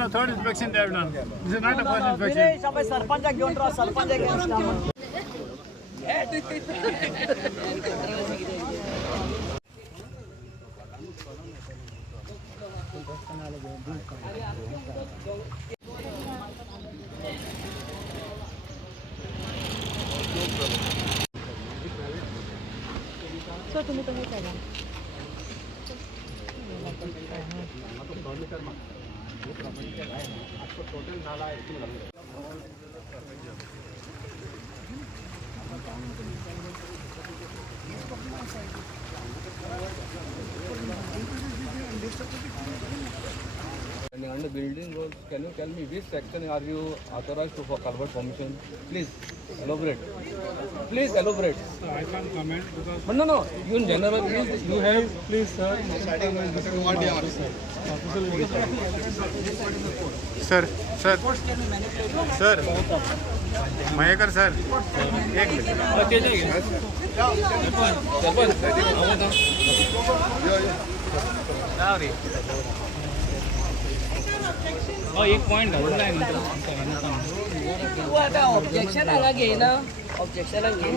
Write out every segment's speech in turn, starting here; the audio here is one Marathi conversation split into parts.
No, third inspection they have done. This is not a first inspection. Sarpanch घेऊन राहा सरपंच सर तुम्ही कसं केला And the building roads, can you tell me which section are you authorized to for culvert formation? Please elaborate. Please elaborate. I can't comment because. But no. You in general, please, you have. Please, sir. Sir. Mahekar, sir. एक एक पॉइंट तू आता ऑब्जेक्शन आला घे ना ऑब्जेक्शन घे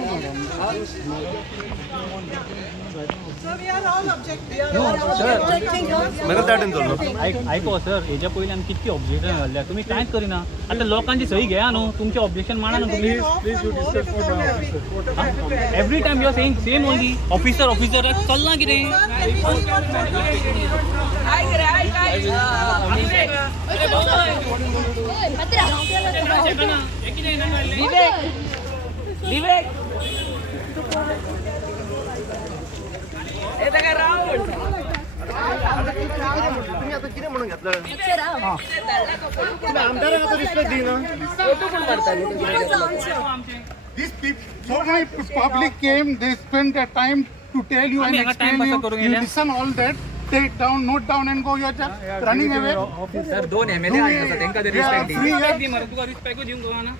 ऐको सर हेच्या पयलीं आमी कितकी ऑब्जेक्शन घाल्ल्या तुमी कांयच करिना आतां लोकांची सही घेया न्हू तुमचे ऑब्जेक्शन माना न्हू तुमी every time you are saying same only officer चलना कितें विवेक तुम्ही आता किती म्हणून घेतलं आमदारांना रिस्पेक्ट देईना These people, so many public came, they spent their time to tell you and explain you. You listen all that, take down, note down and go. You're just running away. Sir दोन एमएलए आहेत ना त्यांका रिस्पेक्ट दी तुका रिस्पेक्ट देऊन गो ना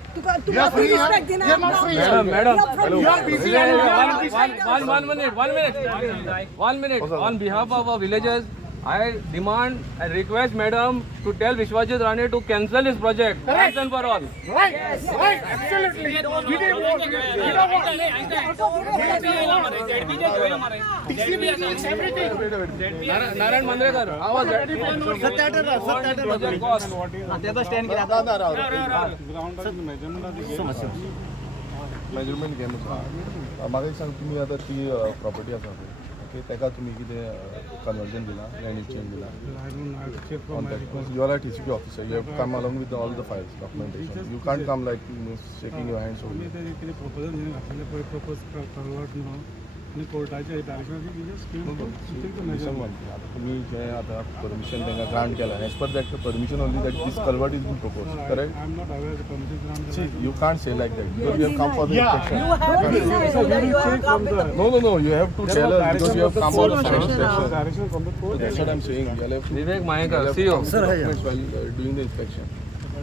You're free. You're not free. Madam. You are busy. One minute. On behalf of our villagers, I demand and request Madam to tell Vishwajit Rane to cancel his project once and for all. Right. Absolutely. We didn't want. We don't want. TCB needs everything. Narayan Mandrekar, how was that? Project cost. त्याचा स्टँड केला मेजरमेंट घेवन म्हाका एक सांग तुमी आतां ती प्रॉपर्टी आसा ओके ताका तुमी कितें कन्वर्जन दिला लँड एक्सचेंज दिला you are a TCP officer you have come along with all the Fayol's documentation you can't come like shaking your hands आणि कोर्टाच्या आता तुम्ही जे आता परमिशन तांकां ग्रांट केला as per that permission only that this culvert is been propose correct you can't say like that because you have come for the inspection no you have to tell us because you have come for the inspection that's what I'm saying you have to Vivek Mahekar, CEO. sir while doing the inspection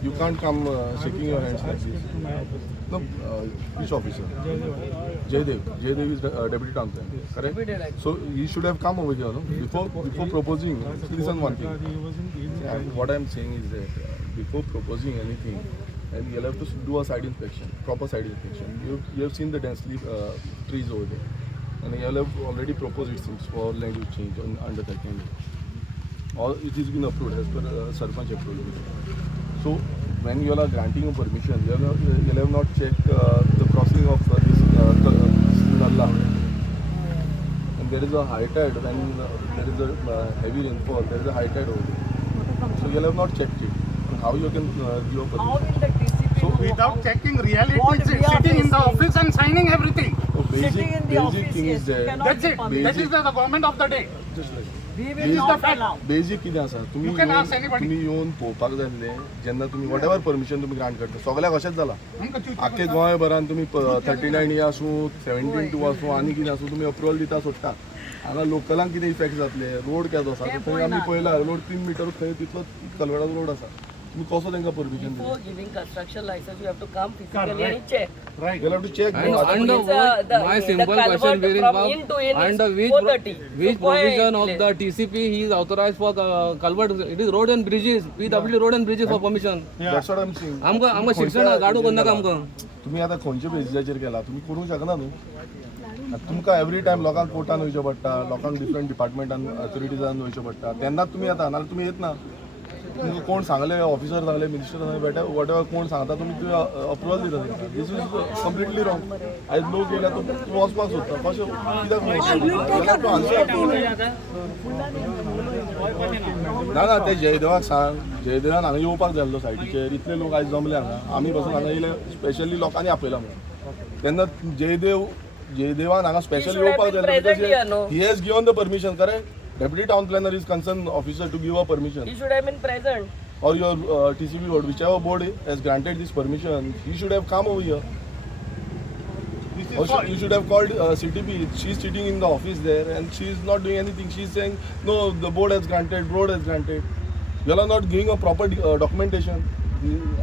you can't come shaking your hands like this no which officer Jaydev is deputy town clerk correct so he should have come over here no before proposing listen one thing what I'm saying is that before proposing anything and you'll have to do a side inspection proper side inspection you have seen the densely trees over there and you'll have already proposed it seems for land use change under that kind all it has been approved as per sarpanch approval so when you are granting a permission you'll have not checked the crossing of this nalla and there is a high tide when there is a heavy rainfall there is a high tide over there so you'll have not checked it and how you can give a permission So without checking reality, sitting in the office and signing everything. so basic thing is there That's it. That is the government of the day. Basic कितें आसा You can ask anybody. तुमी येवन पळोवपाक जाय आसलें जेन्ना तुमी वॉट एवर परमिशन तुमी ग्रांट करता सगळ्याक अशेंच जाला आख्खे गोंयभरान तुमी 39 आसूं 72 आसूं आनी कितें आसूं तुमी अप्रुवल दिता सोडटा हांगा लोकलांक कितें इफेक्ट जातले रोड केदो आसा थंय आमी पळयला रोड 3 मिटर थंय तितलो कलवडाचो रोड आसा तुम्ही कसो तांकां permission Before giving construction license, you have to come physically and check. Right. दिला to check And my simple question, and which provision of the TCP he is authorized for culvert? It is road and bridges, PW road and bridges for permission. That's what I am saying. आमकां शिक्षण गाडू करनाका आमकां. तुम्ही आता खंयच्या बेसिसाचेर केला तुम्ही करूंक शकना न्हू. तुमकां एवरी टायम लोकांक कोर्टान वयचें पडटा, लोकांक डिफरंट डिपार्टमेंटान अथॉरिटीजान वयचें पडटा, तेन्नाच तुमी येता, नाल्यार तुमी येत ना. तुमकां कोण सांगले, ऑफिसर सांगले, मिनिस्टर सांगले, वॉट एवर कोण सांगता तुमी अप्रुवल दिता. दिस इज कंप्लिटली रॉंग. आयज लोक येयला तूं वचपाक सोदता कशें कित्याक ना ते जयदेवाक सांग. जयदेवान हांगा येवपाक जाय आसलो सायटीचेर. इतले लोक आयज जमले हांगा. आमी बसून हांगा येयले, स्पेशली लोकांनी आपयला म्हणून. तेन्ना जयदेवान हांगा स्पेशल येवपाक जाय आसलो. He has given the permission. Correct. Deputy Town Planner is concerned officer to give a permission. He should have been present. Or your TCP board, whichever board has granted this permission, he should have come over here. Or you should have called CTP. She's sitting in the office there and she is not doing anything. She is saying, no, the board has granted. You are not giving a proper documentation.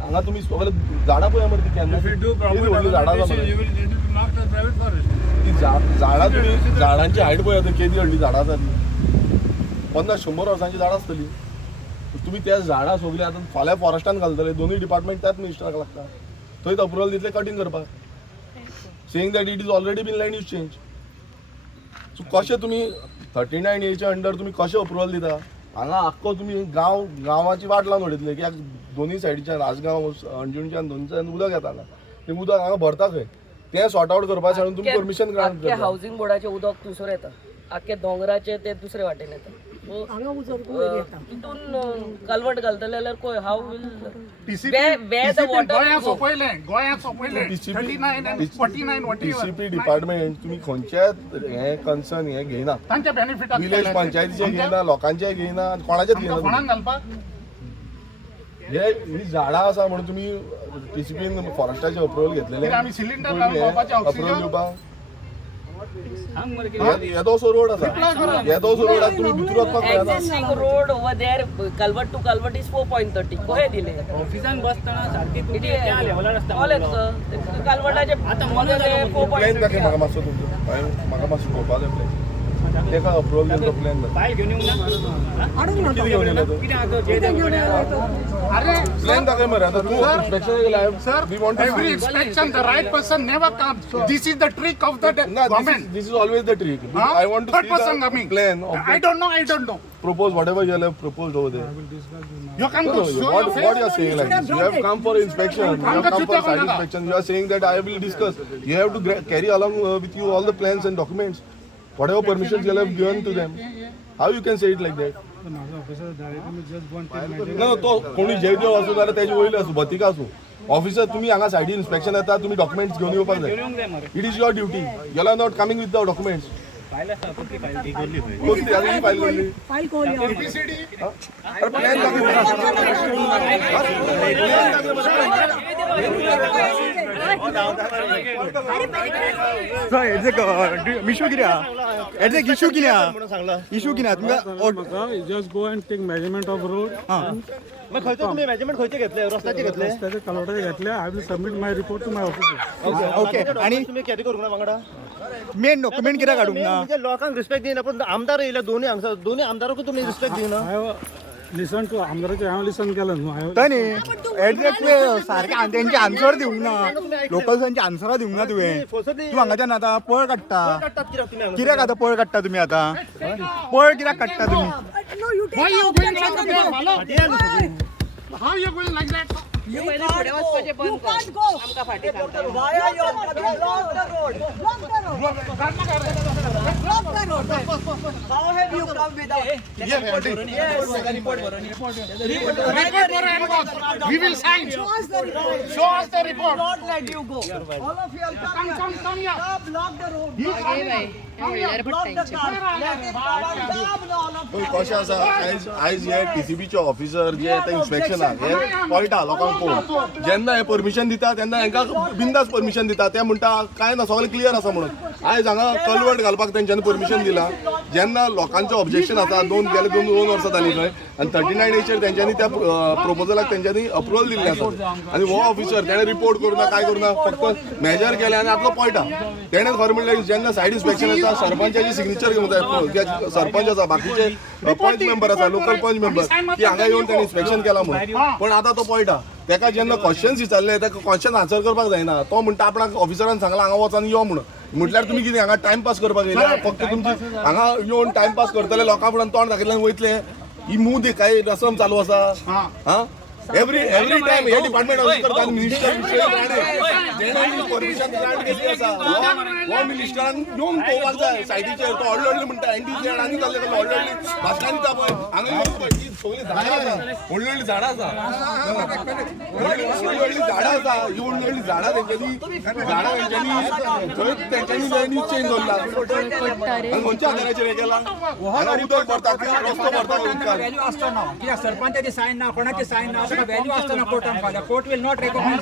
हांगा तुम्ही सगळे झाडां पळय मरे ती केन्ना व्हडली झाडां ती झाडां तुम्ही झाडांची हायट पळय आतां केदी व्हडली झाडां जाली. 50-100 वर्सांची झाडां आसतली. तुम्ही त्या झाडां सगळीं आतां फाल्यां फॉरेस्टान घालतले. दोनूय डिपार्टमेंट त्याच मिनिस्टराक लागता. थंयच अप्रुवल दितले कटींग करपाक. Saying that it is already been land use change. So कशें तुमी 39A अंडर तुमी कशें अप्रुवल दिता. हांगा आख्खो तुमी गांवाची वाट लावन उडयतले. कित्याक दोनूय सायडीच्यान राजगांव अंजुणच्यान दोनच्यान उदक येता हांगा. तें उदक हांगा भरता खंय तें सॉर्ट आउट करपा सांगून तुमी परमिशन ग्रांट आख्या करता. हाऊसिंग बोर्डाचे उदक दुसरें येता. आख्या दोंगराचे ते दुसरे वाटेन येता. तितून कल्वट घालतले जाल्यार कोय हाव विल गोंयांत सोपयलें 39 and 49 whatever. TCP डिपार्टमेंट तुम्ही खंयच्याच हे कन्सर्न हे घेयना. तांच्या बेनिफिटाक विलेज पंचायतीचे घेयना, लोकांचे घेयना, कोणाचेच घेयना. कोणाक घालपाक ही झाडां आसा म्हणून तुम्ही TCPन फॉरेस्टाचे अप्रुवल घेतलेले. आमी सिलिंडर लावन भोंवपाचें अप्रुवल ऑक्सिजन दिवपाक येदो असो रोड आसा. येदो असो रोडाक तुम्ही भितर वचपाक मेळना. Existing road over there, culvert to culvert is 4.30. कोहे दिले. ऑफिसान बसतना सारकी तुमची त्या लेवलार आसता. कल्वटाचे प्लॅन 4.30. दाखय म्हाका मातसो तुमचो. म्हाका मातसो पळोवपाक जाय प्लॅन. तेका अप्रुवल दिवचो प्लॅन दाखय. फायल घेवन येवंक ना. कितें घेवन येयला तूं? कितें आहा तो जयदेव अरे प्लॅन दाखय मरे. आतां तूं इन्स्पेक्शन केला. sir, we want to every inspection the right person never comes. This is the trick of the government. This is always the trick. I want to Third see person the coming. plan of I don't know. propose whatever you have proposed over there. You can No, go no, show what your you are saying like this? You have come for inspection. You have come for site inspection. You are saying that I will discuss. You have to carry along with you all the plans and documents, whatever permissions you have given to them. How you can say it like that? No, तो कोणी जयदेव असो जाल्यार तेजे वयले असो बतिका असो. ऑफिसर तुम्ही हांगा सायडीन इन्स्पेक्शन येता, तुम्ही डॉक्युमेंट्स घेवन येवपाक जाय. It is your duty. You are not coming with the documents. File आसा तुमची फायल ती करली खंय. कोणती आधी फाईल केली? अरे प्लॅन इशू कित्याक तुमकां just go and take measurement of road. खंयचे तुमी मेजरमेंट खंयचे घेतले रस्त्याचे घेतले रस्त्याचे कलवटाचे घेतले. I will submit my report to my officer. Okay आणि तुमी कॅरी करूंक ना वांगडा मेन डॉक्युमेंट कित्याक काडूंक ना म्हणजे लोकांक रिस्पेक्ट दिना पण आमदार येयले दोन्ही आमदारांकूय तुमी रिस्पेक्ट दिना I have listened to आमदाराचे हांव लिसन केलं न्हू. थंय न्ही एग्जॅक्टली सारके तेंचे आन्सर दिवंक ना. लोकल्सांची आन्सरां दिवंक ना तुवें. तूं हांगाच्यान आतां पळ काडटा. कित्याक आतां पळ काडटा तुमी आतां? पळ कित्याक काडटा तुमी? Why you going like that? Hello? How you going like that? You can't go. आमका फाटी सांगता. Why are you block the road? Block the road. Block the road. How have you come without? Report we will sign. Show us the report. Show us the report. Not let you go. All of you have Come here. Stop, block the road. You come here. Block the car. Let it cover. Stop, all of you. कशें आसा आयज हे TCPचे ऑफिसर जे येता इन्स्पेक्शनाक हे पळयता लोकांक पळोवन. जेन्ना हे परमिशन दिता तेन्ना हांकां बिंदास परमिशन दिता. ते म्हणटा काय ना सगळें क्लियर आसा म्हणून. आयज हांगा कल्वट घालपाक तेंच्यांनी परमिशन दिला. जेन्ना लोकांचें ऑब्जेक्शन आसा दोन वर्सां जालीं खंय आनी 39A तेंच्यांनी त्या प्रोपोजलाक तेंच्यांनी अप्रुवल दिल्लें आसा आनी हो ऑफिसर तेणें रिपोर्ट करूना काय करूना फक्त मेजर केलें आनी आतां पळयटा तेणें खरें म्हणलें जेन्ना सायड इन्स्पेक्शन येता सरपंचाची सिग्नेचर घेवंक जाय सरपंच आसा बाकीचे पंच मेंबर आसा लोकल पंच मेंबर की हांगा येवन तेणें इन्स्पेक्शन केलां म्हणून पण आतां तो पळयटा तेका जेन्ना क्वेश्चन्स विचारले तेका क्वेश्चन आन्सर करपाक जायना तो म्हणटा आपणाक ऑफिसरान सांगला हांगा वच आनी यो म्हणून म्हटल्यार तुमी कितें हांगा टायमपास करपाक येयला फक्त तुमची हांगा येवन टायमपास करतले लोकां फुड्यान तोंड दाखयतले वयतले ही मूद काय रसम चालू आसा हा एवरी टाइम हे department officer minister permission grant केली आसा हो मिनिस्टरान येवन पळोवपाक जाय सायडीचेर तो व्हडले म्हणटा एनडीसी आनी जाल्ले व्हडली भाशणां दिता पळय हांगा येवन पळय ही सगळीं झाडां आसा व्हडली झाडां आसा व्हडली झाडां आसा ही व्हडली झाडां तेंच्यांनी थंय तेंच्यांनी न्यूज चेंज दवरला आनी खंयच्या आदाराचेर हे केला हांगा उदक भरता रस्तो भरता उदकान व्हॅल्यू आसतना कित्याक सरपंचाची सायन ना कोणाची सायन ना व्हॅल्यू आसतना कोर्टान फाल्यां court will not recognize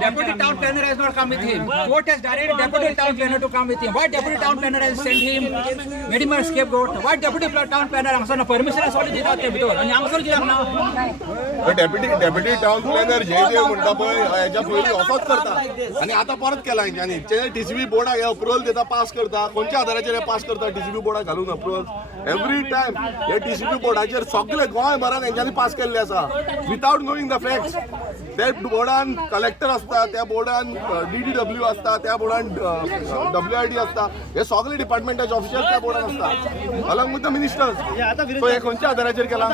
deputy town planner has not come with him court has direct deputy town planner to come with him why deputy town planner has send him मेडिमर scapegoat why deputy town planner हांगसर परमिशन आसोली दितात ते भितर आनी हांगसर कित्याक ना डेप्युटी टाउन प्लॅनर जयदेव म्हणटा पळय हेच्या पयलीं ऑफच करता आनी आतां परत केला हेंच्यांनी टीसीबी बोर्डाक हे अप्रुवल दिता पास करता खंयच्या आदाराचेर हे पास करता टीसीबी बोर्डाक घालून अप्रुवल एवरी टायम हे टीसीबी बोर्डाचेर सगळे गोंय भरान हेंच्यांनी पास केल्ले आसा विथआउट नोईंग द फॅक्ट्स त्या बोर्डान कलेक्टर आसता त्या बोर्डान DDW आसता त्या बोर्डान WID आसता हे सगळे डिपार्टमेंटाचे ऑफिशियल त्या बोर्डान आसता अलॉंग विथ द मिनिस्टर्स तो हे खंयच्या आदाराचेर केला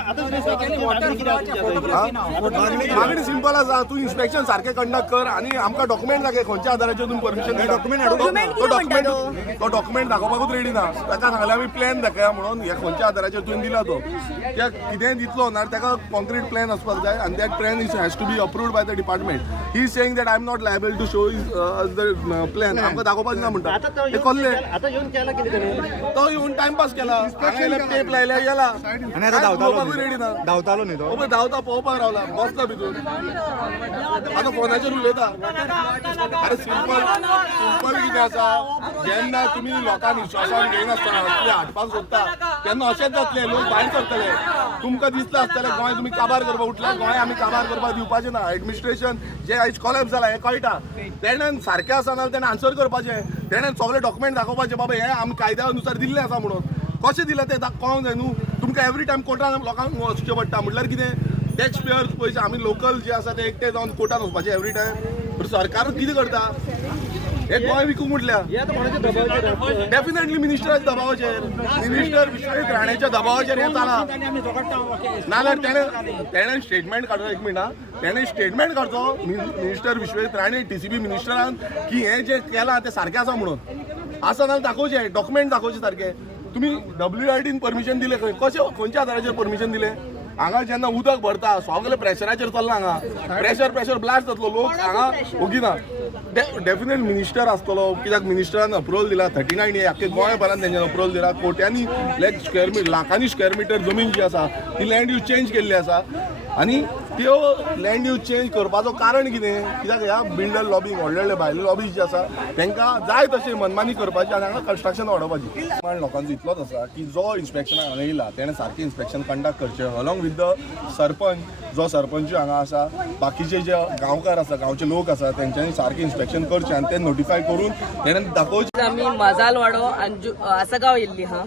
मागणी सिंपल आसा तूं इन्स्पेक्शन सारकें कंडक्ट कर आनी आमकां डॉक्युमेंट दाखय खंयच्या आदाराचेर तुमी परमिशन तो डॉक्युमेंट दाखोवपाकूच रेडी ना ताका सांगलें आमी प्लॅन दाखया म्हणून हे खंयच्या आदाराचेर तुवें दिला तो कित्याक कितेंय दितलो ना ताका कॉन्क्रीट प्लॅन आसपाक जाय आनी that plan has to be approved by the department he is saying that I am not liable to show the plan आमकां दाखोवपाक ना म्हणटा ते कसले तो येवन टायमपास केला टेप लायल्या गेला आनी आतां धांवतालो रेडी ना धांवतालो न्ही तो धांवता पळोवपाक रावला बसला भितून आतां फोनाचेर उलयता अरे सिंपल कितें आसा जेन्ना तुमी लोकांक विश्वासान घेयनासतना कितें हाडपाक सोदता तेन्ना अशेंच जातलें लोक भायर सरतले तुमकां दिसता आसतलें गोंय तुमी काबार करपाक उठला गोंय आमी काबार करपाक दिवपाचें ना एडमिनिस्ट्रेशन जे आयज कॉलेप्स जाला हें कळटा तेणेन सारकें आसा नाल्यार तेणें आन्सर करपाचें तेणेन सगळे डॉक्युमेंट दाखोवपाचे बाबा हें आमी कायद्या अनुसार दिल्लें आसा म्हणून कशें दिलें तें कळोंक जाय न्हू तुमकां एवरी टायम कोर्टान लोकांक वचचें पडटा म्हटल्यार कितें टॅक्स पेयर्स पयशे आमी लोकल जे आसा ते एकटे जावन कोर्टान वचपाचें एवरी टायम सरकार कितें करता हे गोंय विकूंक म्हटल्या डेफिनेटली मिनिस्टराच्या दबावाचेर मिनिस्टर विश्वजीत राणेच्या दबावाचेर हें जाला नाल्यार तेणें स्टेटमेंट काडचो एक मिनट तेणें स्टेटमेंट काडचो मिनिस्टर विश्वजीत राणे TCB मिनिस्टरान की हें जें केलां तें सारकें आसा म्हणून आसा नाल्यार दाखोवचें डॉक्युमेंट दाखोवचें सारकें तुमी WIDन परमिशन दिलें कशें खंयच्या आदाराचेर परमिशन दिलें हांगा जेन्ना उदक भरता सगळे प्रेशराचेर चल्ला हांगा प्रेशर ब्लास्ट जातलो लोक हांगा ओगिना डेफिनेट मिनिस्टर आसतलो कित्याक मिनिस्टरान अप्रुवल दिला 39A आख्खे गोंयभरान तेंच्यान अप्रुवल दिला कोट्यांनी लाखांनी स्क्वेअर मिटर जमीन जी आसा ती लँड यूज चेंज केल्ली आसा आनी त्यो लँड यूज चेंज करपाचो कारण कितें कित्याक ह्या बिल्डर लॉबी व्हडले भायले लॉबीज जे आसा तांकां जाय तशें मनमानी करपाची आनी हांगा कन्स्ट्रक्शन वाडोवपाची पण लोकांचो इतलोच आसा की जो इन्स्पेक्शनाक हांगा येयला तेणें सारकें इन्स्पेक्शन कंडक्ट करचें अलॉंग विथ द सरपंच जो सरपंच हांगा आसा बाकीचे जे गांवकार आसा गांवचे लोक आसा तेंच्यांनी सारकें इन्स्पेक्शन करचें आनी तें नोटिफाय करून तेणें दाखोवचें आमी माजालवाडो आसगांव येयल्ली हा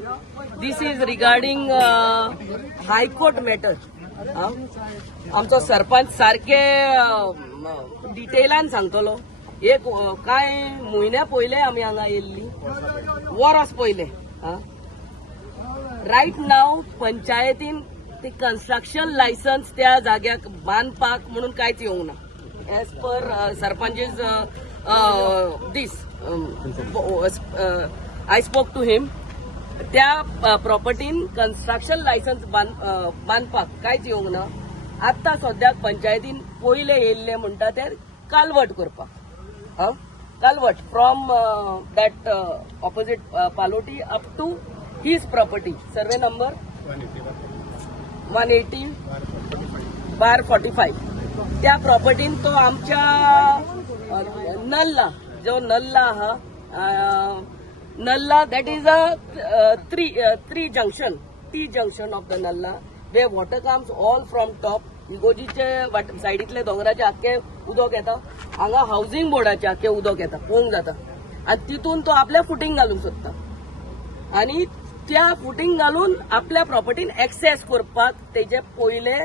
this is regarding high court matter आमचो सरपंच सारखे डिटेलान सांगतलो एक काय म्हयन्या पयले आमी हांगा येयल्ली वरस पयले रायट नाव पंचायतीन ते कन्स्ट्रक्शन लायसन्स त्या जाग्याक बांदपाक म्हणून कांयच येवंक ना as per sarpanch's this I spoke to him त्या प्रॉपर्टीन कन्स्ट्रक्शन लायसन्स बांदपाक कांयच येवंक ना आतां सद्याक पंचायतीन पयले येयल्ले म्हणटा ते कालवट करपाक कालवट फ्रॉम दॅट ऑपोजीट पालोटी up to his property survey number 180/45 त्या प्रॉपर्टीन तो आमच्या नल्ला जो नल्ला आहा Nalla, that is a three junction, T junction of the Nalla, where water comes all from top. इगोजीचे सायडीतले दोंगराचे आख्खे उदक येता, हांगा हाऊसिंग बोर्डाचे आख्खे उदक येता, पोवंक जाता. आनी तितून तो आपल्या फुटींग घालूंक सोदता आनी त्या फुटींग घालून आपल्या प्रॉपर्टीन एक्सेस करपाक तेजे पयले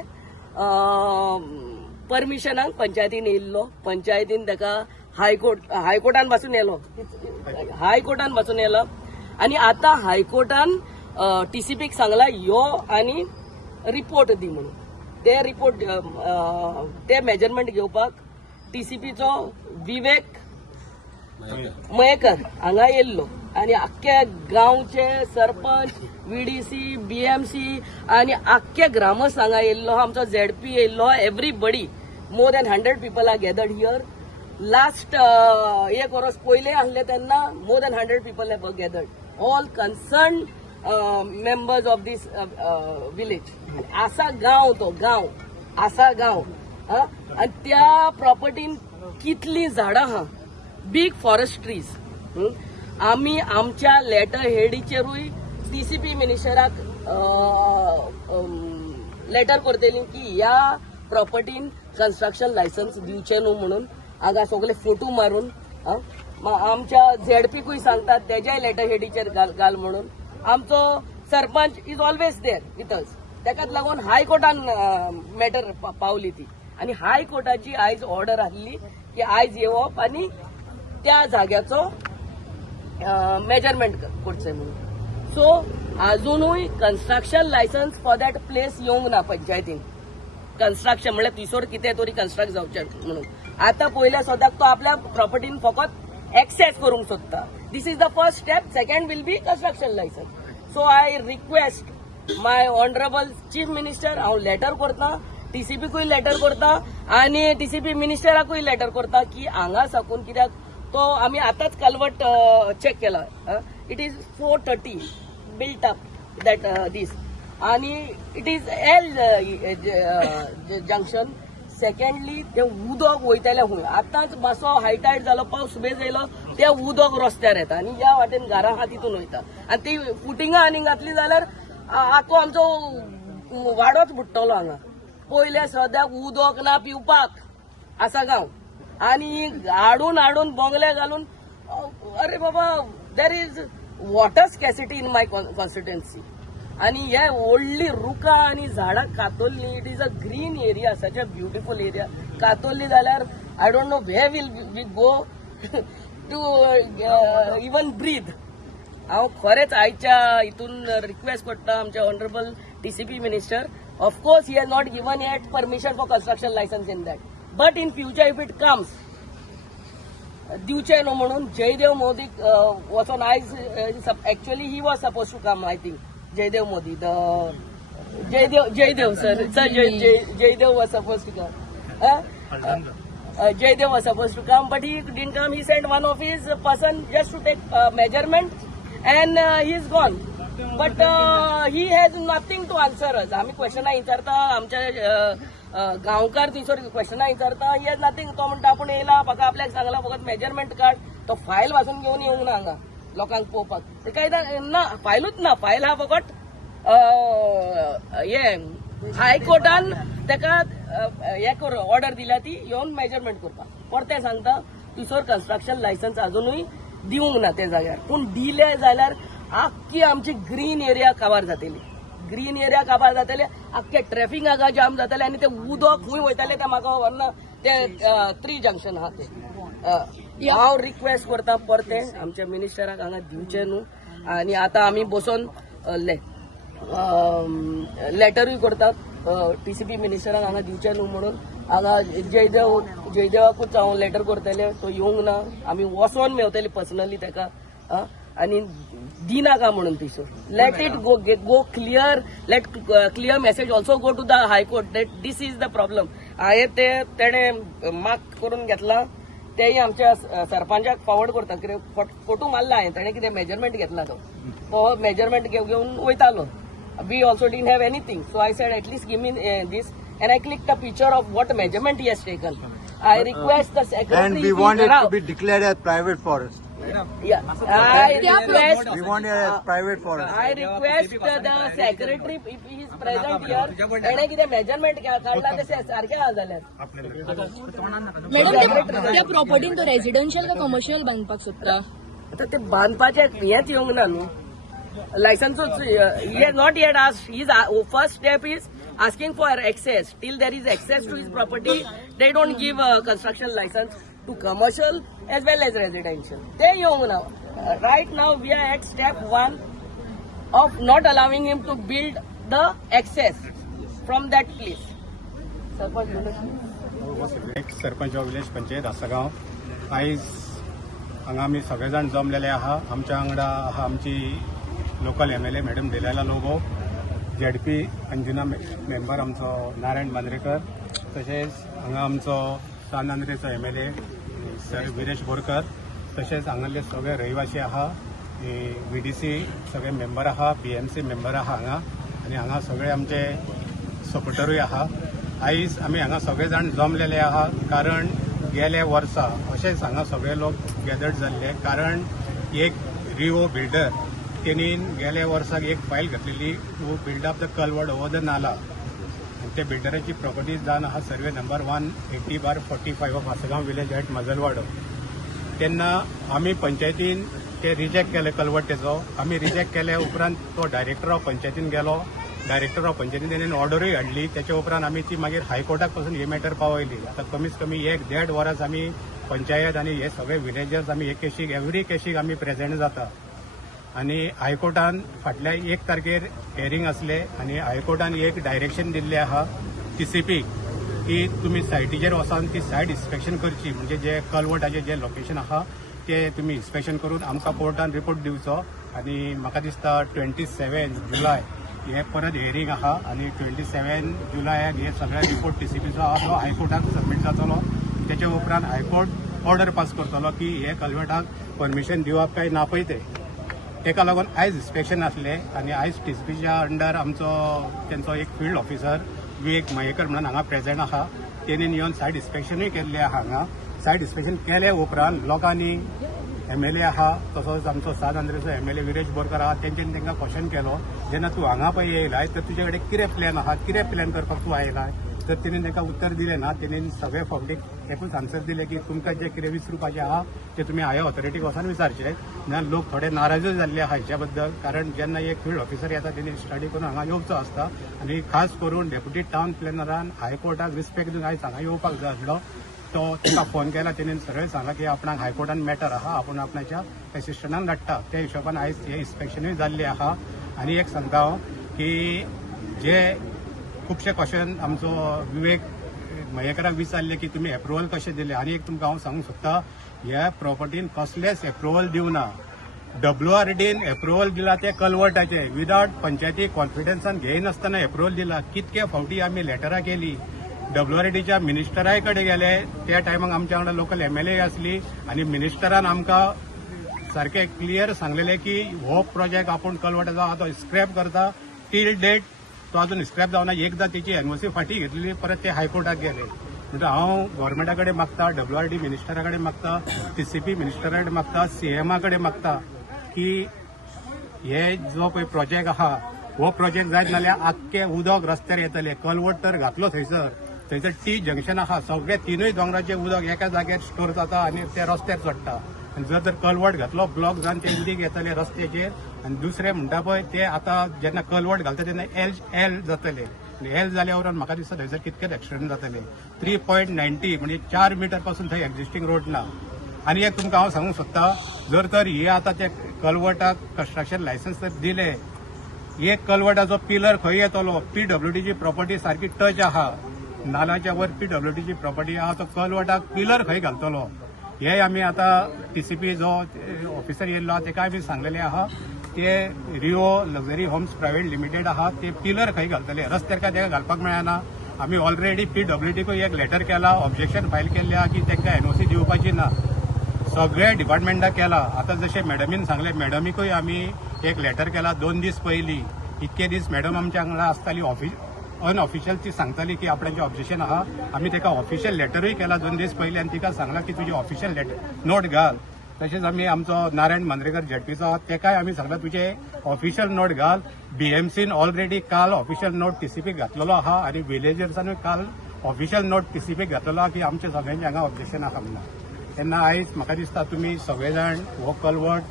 परमिशनाक पंचायतीन येयल्लो. पंचायतीन ताका हायकोर्टान पासून येयलो, हायकोर्टान पासून येयलो आनी आतां हायकोर्टान टीसीपीक सांगला यो आनी रिपोर्ट दी म्हणून. ते रिपोर्ट ते मेजरमेंट घेवपाक टीसीपीचो विवेक मयेकर हांगा येयल्लो आनी आख्ख्या गांवचे सरपंच, व्हीडीसी, बीएमसी आनी आख्खे ग्रामस्थ हांगा येयल्लो. आमचो झेडपी येयल्लो. Everybody, more than 100 people are gathered here. Last 1 वर्स पयले आहले तेन्ना more than 100 people have gathered. All concerned members of this village. Assagao, तो गांव आसा गांव. आनी त्या प्रॉपर्टीन कितली झाडां आहा, बीग फॉरेस्ट ट्रीज. आमी आमच्या लेटर हेडीचेरूय टीसीपी मिनिस्टराक लेटर करतली की ह्या प्रॉपर्टीन कन्स्ट्रक्शन लायसन्स दिवचे न्हू म्हणून. हांगा सगळे फोटो मारून आमच्या झेडपीकूय सांगतात तेज्याय लेटर हेडीचेर घाल म्हणून. आमचो sarpanch is always there with us. तेकाच लागून हायकोर्टान मॅटर पावली ती आनी हायकोर्टाची आयज ऑर्डर आसली की आयज येवप आनी त्या जाग्याचो मेजरमेंट करचें म्हणून. सो अजुनूय construction licence for that place येवंक ना पंचायतीन. कन्स्ट्रक्शन म्हळ्यार तिसोर कितें तरी कन्स्ट्रक्ट जावचें म्हणून. आतां पयल्या सद्याक तो आपल्या प्रॉपर्टीन फकत एक्सेस करूंक सोदता. This is the first step. Second will be construction licence. So I request my honourable chief minister, हांव लेटर करता, टीसीपीकूय लेटर करता आनी टीसीपी मिनिस्टराकूय लेटर करता की हांगा साकून कित्याक तो आमी आतांच कल्वर्ट चेक केला. It is 430 built up that this आनी it is L junction. Secondly ते उदक वयतले खूंय. आतांच मातसो हायटायट जालो, पावस बेज येयलो, ते उदक रस्त्यार येता आनी ह्या वाटेन घरां आहा तितून वयता आनी ती फुटिंगां आनी घातली जाल्यार आख्खो आमचो वाडोच बुडटलो. हांगा पयले सद्याक उदक ना पिवपाक आसा गांव आनी हाडून हाडून बोंगले घालून. अरे बाबा, there is water scarcity in my constituency आनी हे व्हडली रुखां आनी झाडां कातरली. It is a green area, such a beautiful area. कातरली जाल्यार I don't know where will we go to even breathe. हांव खरेंच आयच्या हितून रिक्वेस्ट करता आमचे honourable TCP minister. Of course he has not given yet permission for construction licence in that, but in future if it comes दिवचे न्हू म्हणून. जयदेव मोदीक वचोन आयज actually he was suppose to come. I think Jaydev Modi, Jaydev sir Jaydev was suppose to come. Jaydev was supposed to come, but he didn't come. He sent one of his person just to take measurement, and he's gone. But he has nothing to answer us. आम्ही क्वेश्चन विचारता, आमच्या गांवकार थंयसर क्वेश्चन विचारता. He has nothing. तो म्हणटा आपूण येयला, म्हाका आपल्याक सांगला फकत मेजरमेंट काड. तो फायल वाचून घेवन येवंक ना हांगा लोकांक पळोवपाक. ते काय ना, फायलूच ना. फायल हा फकत हे हायकोर्टान तेका ऑर्डर दिल्या ती येवन मेजरमेंट करपाक. परते सांगता थंयसर कन्स्ट्रक्शन लायसन्स अजुनूय दिवंक ना त्या जाग्यार. पूण दिले जाल्यार आख्खी आमची ग्रीन एरिया काबार जातली. ग्रीन एरिया काबार जातले, आख्खे ट्रॅफिक हांगा जाम जातले आनी ते उदक खंय वयतले ते म्हाका व्हरना. ते 3 जंक्शन आहा ते. हांव रिक्वेस्ट करता परते आमच्या मिनिस्टराक हांगा दिवचे न्हू. आनी आतां आमी बसून लेटरूय करतात टीसीपी मिनिस्टराक हांगा दिवचे न्हू म्हणून. हांगा जयदेवाकूच हांव लेटर करतले. तो येवंक ना. आमी वचोन मेवतले पर्सनली तेका आनी दिनाका म्हणून थंयसर. Let it go clear. Let clear message also go to the high court that this is the problem. हांवें तेणे मार्क करून घेतला. तेही आमच्या सरपंचाक फॉवर्ड करता. कितें फोटो मारला हांवें. तेणें कितें मेजरमेंट घेतला तो मेजरमेंट घेवन वयतालो. We also didn't have anything, so I said at least give me this, and I clicked a picture of what measurement he has taken. I request the secretary. And we want it to be declared as private forest. Yeah, I request. We want a private forest. I request the secretary if he is present here. त्याने किती मेजरमेंट काढला ते सारखे झाले. मॅडम त्या प्रॉपर्टीन तो रेसिडेन्शियल का कमर्शियल बांधपाक सोदता? आता ते बांधपाचे हेच येवंक ना न्हू. License he has not yet asked. His first step is asking for access. Till there is access to his property, they don't give a construction license to commercial as well as residential. They young now. Right now we are at step 1 of not allowing him to build the access from that place. Sarpanch village panchayat Assagao आयज हांगा आमी सगळे जाण जमलेले आहा. आमच्या वांगडा आहा आमची local MLA madam Delilah Lobo, ZP Anjuna member आमचो नारायण मांद्रेकर, तशेंच हांगा आमचो सान आंद्रेचो MLA सर विरेश बोरकर, तशेंच हांगाले सगळे रहिवासी आहा, VDC सगळे मेंबर आहा, PMC मेंबर आहा हांगा, आनी हांगा सगळे आमचे सपोर्टरूय आहा. आयज आमी हांगा सगळे जाण जमलेले आहा कारण गेले वर्सा अशेंच हांगा सगळे लोक गॅदर्ड जाल्ले कारण एक रिओ बिल्डर तेणी गेल्या वर्साक एक फायल घातलेली to build up the culvert over the nala. ते बिल्डराची प्रॉपर्टी जावन आहा survey number 180/45 of Assagao village at Mazalwado. तेन्ना आमी पंचायतीन ते रिजेक्ट केले कलवर्ड तेचो. आमी रिजेक्ट केले उपरांत तो डायरेक्टर ऑफ पंचायतीन गेलो. डायरेक्टर ऑफ पंचायतीन तेणेन ऑर्डरूय हाडली. त्याच्या उपरांत आमी ती मागीर हायकोर्टाक पासून ही मॅटर पावयली. आता कमीत कमी 1-1.5 वरांच आमी पंचायत आनी हे सगळे विलेजर्स आमी हे केशीक एवरी केशीक आमी प्रेझेंट जाता. आनी हायकोर्टान फाटल्या 1 तारखेर हियरिंग असले आनी हायकोर्टान एक डायरेक्शन दिल्ले आहा TCP की तुमी सायटीचेर वचून ती सायट इन्स्पेक्शन करची. म्हणजे जे कलवर्टाचे जे लोकेशन आहा ते तुमी इन्स्पेक्शन करून आमकां कोर्टान रिपोर्ट दिवचो. आनी म्हाका दिसता 27 जुलय हे परत हियरिंग आहा आनी 27 जुलयाक हे सगळे रिपोर्ट TCPचो आहा तो हायकोर्टाक सबमीट जातलो. त्याच्या उपरांत हायकोर्ट ऑर्डर पास करतलो की हे कलवर्टाक परमिशन दिवप काय ना पळय ते. तेका लागून आयज इन्स्पेक्शन आसले आनी आयज TCPच्या अंडर आमचो तेंचो एक फील्ड ऑफिसर विवेक मयेकर म्हणून हांगा प्रेझेंट आहा. तेणीन येवन सायट इन्स्पेक्शनूय केल्ले आहा. हांगा सायट इन्स्पेक्शन केले उपरांत लोकांनी MLA आहा तसोच आमचो सात आंध्रेचो MLA विरेश बोरकर आहा तेंच्यांनी तांकां क्वेश्चन केलो जेन्ना तूं हांगा पळय येयलाय तर तुजे कडेन कितें प्लॅन आहा, कितें प्लॅन करपाक तूं आयलाय. तर तेणेन तांकां उत्तर दिलें ना. तेणेन सगळे फावटी एकूच आन्सर दिले की तुमकां जे कितें विचारपाचें आहा ते तुमी हायर ऑथॉरिटीक वचून विचारचे. जाल्यार लोक थोडे नाराजूय जाल्ले आहा हेच्या बद्दल कारण जेन्ना एक फील्ड ऑफिसर येता तेणी स्टडी करून हांगा येवचो आसता आनी खास करून डेप्युटी टावन प्लॅनरान हायकोर्टाक रिस्पेक्ट दिवन आयज हांगा येवपाक जाय आसलो. तो ताका फोन केला तेणेन सरळ सांगला की आपणाक हायकोर्टान मॅटर आहा, आपूण आपणाच्या एसिस्टंटान धाडटा. त्या हिशोबान आयज हे इन्स्पेक्शनूय जाल्ले आहा. आनी एक सांगता हांव की जे खुबशे क्वेश्चन आमचो विवेक मयेकराक विचारले की तुमी एप्रुवल कशें दिले. आनी एक तुमकां हांव सांगूंक सोदता ह्या प्रॉपर्टीन कसलेच एप्रुवल दिवना. WRDन एप्रुवल दिला ते कलवर्टाचे विदाउट पंचायती कॉन्फिडन्सान घेयनासतना एप्रुवल दिला. कितके फावटी आमी लेटरां केली. WRDच्या मिनिस्टराय कडेन गेले. त्या टायमाक आमच्या वांगडा लोकल MLA आसली आनी मिनिस्टरान आमकां सारखे क्लियर सांगलेले की हो प्रोजेक्ट आपूण कलवर्टाचो आहा तो स्क्रॅप करता. टील डेट तो अजून स्क्रॅप जावना. एकदां तेची NOC फाटी घेतलेली परत ते हायकोर्टाक गेले. म्हणजे हांव गव्हर्मेंटा कडेन मागता, WRD मिनिस्टरा कडेन मागता, TCP मिनिस्टरा कडेन मागता, CMA कडेन मागता की हे जो पळय प्रोजेक्ट आहा हो प्रोजेक्ट जायत नाल्यार आख्खे उदक रस्त्यार येतले. कलवर्ट तर घातलो थंयसर T जंक्शन आहा सगळे तिनूय दोंगराचें उदक एका जाग्यार स्टोर जाता आनी ते रस्त्यार चडटा. आनी जर तर कलवर्ट घातलो ब्लॉक जावन ते उदीक येतले रस्त्याचेर. आनी दुसरें म्हणटा पळय ते आतां जेन्ना कलवर्ट घालता तेन्ना एल जातले. एल जाल्या उपरांत म्हाका दिसता थंयसर कितकेच एक्सिडेंट जातले. 3.90 म्हणजे 4 मीटर पासून थंय एक्झिस्टिंग रोड ना. आनी एक तुमकां हांव सांगूंक सोदता जर तर हे आतां ते कलवर्टाक कन्स्ट्रक्शन लायसन्स जर दिले एक कलवर्टाचो पिलर खंय येतलो. PWDची प्रॉपर्टी सारकी टच आहा. नाल्याच्या वर PWDची प्रॉपर्टी आहा तो कलवर्टाक पिलर खंय घालतलो. हे आमी आतां TCP जो ऑफिसर येयल्लो आहा तेका आमी सांगलेले आहा ते Rio luxury homes private limited आहा ते पिलर खंय घालतले. रस्त्यार काय तेका घालपाक मेळना. आमी ऑलरेडी PWDकूय एक लेटर केला, ऑब्जेक्शन फायल केल्ले आहा की तांकां NOC दिवपाची ना. सगळे डिपार्टमेंटाक केला. आतां जशें मॅडमीन सांगले मॅडमीकूय आमी एक लेटर केला 2 दीस पयलीं. इतके दीस मॅडम आमच्या वांगडा आसताली अनऑफिशियल ती सांगताली की आपणाचें ऑब्जेक्शन आहा. आमी ताका ऑफिशियल लेटरूय केला 2 दीस पयलीं आनी तिका सांगला की तुजी ऑफिशियल लेटर नोट घाल. तशेंच आमी आमचो नारायण मांद्रेकर झेडपीचो तेकाय आमी सांगला तुजे ऑफिशियल नोट घाल. बीएमसीन ऑलरेडी काल ऑफिशियल नोट टीसीपी घातलेलो आहा आनी विलेजर्सांनी काल ऑफिशियल नोट टीसीपी घातलेलो आहा की आमच्या सगळ्यांचे हांगा ऑब्जेक्शन आहा म्हणून. तेन्ना आयज म्हाका दिसता तुमी सगळे जाण हो कलवट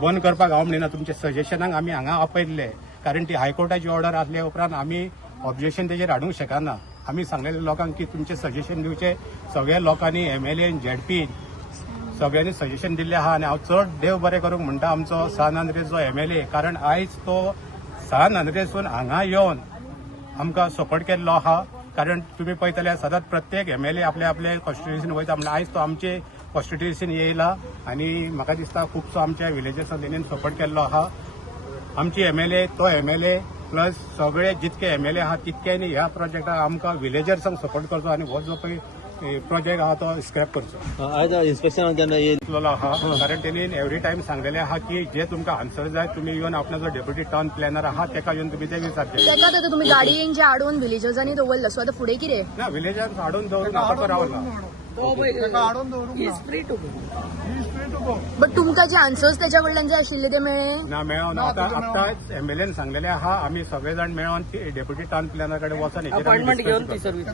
बंद करपाक हांव म्हणिना, तुमच्या सजेशनाक आमी हांगा आपयल्ले कारण ती हायकोर्टाची ऑर्डर आसले उपरांत आमी ऑब्जेक्शन तेजेर हाडूंक शकना. आमी सांगलेले लोकांक की तुमचे सजेशन दिवचे. सगळ्या लोकांनी एमएलए झेडपी सगळ्यांनी सजेशन दिल्ले आहा आनी हांव चड देव बरें करूंक म्हणटा आमचो सान आंद्रेचो एमएलए, कारण आयज तो सान आंद्रेसून हांगा येवन आमकां सपोर्ट केल्लो आहा. कारण तुमी पळयतले सदांच प्रत्येक एमएलए आपले आपले कॉन्स्टिट्युएन्सीन वयता म्हणून आयज तो आमचे कॉन्स्टिट्युएन्सीन येयला आनी म्हाका दिसता खुबसो आमच्या विलेजर्सां तेणीन सपोर्ट केल्लो आहा. आमची एमएलए तो एमएलए प्लस सगळे जितके एमएलए आहा तितक्यांनी ह्या प्रोजेक्टाक आमकां विलेजर्सांक सपोर्ट करचो आनी हो जो पळय प्रोजेक्ट आहा तो स्क्रॅप करचो. आयज इन्स्पेक्शन जेन्ना येयलो आहा कारण तेणी एवरी टायम सांगलेले आहा की जे तुमकां आन्सर जाय तुमी येवन आपलो जो डेप्युटी टाउन प्लॅनर आहा तेका येवन तुमी ते विचारचे. तेका आतां तुम्ही गाडयेन जे आडोवन विलेजर्सांनी दवरलं सो आतां फुडें कितें? ना विलेजांक हाडून दवरून तो रावला. बट तुमकां जे आन्सर्स त्याच्या कडल्यान जे आशिल्ले ते मेळ्ळे ना मेळोन आतांच एमएलएन सांगलेले आहा आमी सगळे जाण मेळोन डेप्युटी टाउन प्लॅनर कडेन वचून अपॉइंटमेंट घेवन ती सर्वीस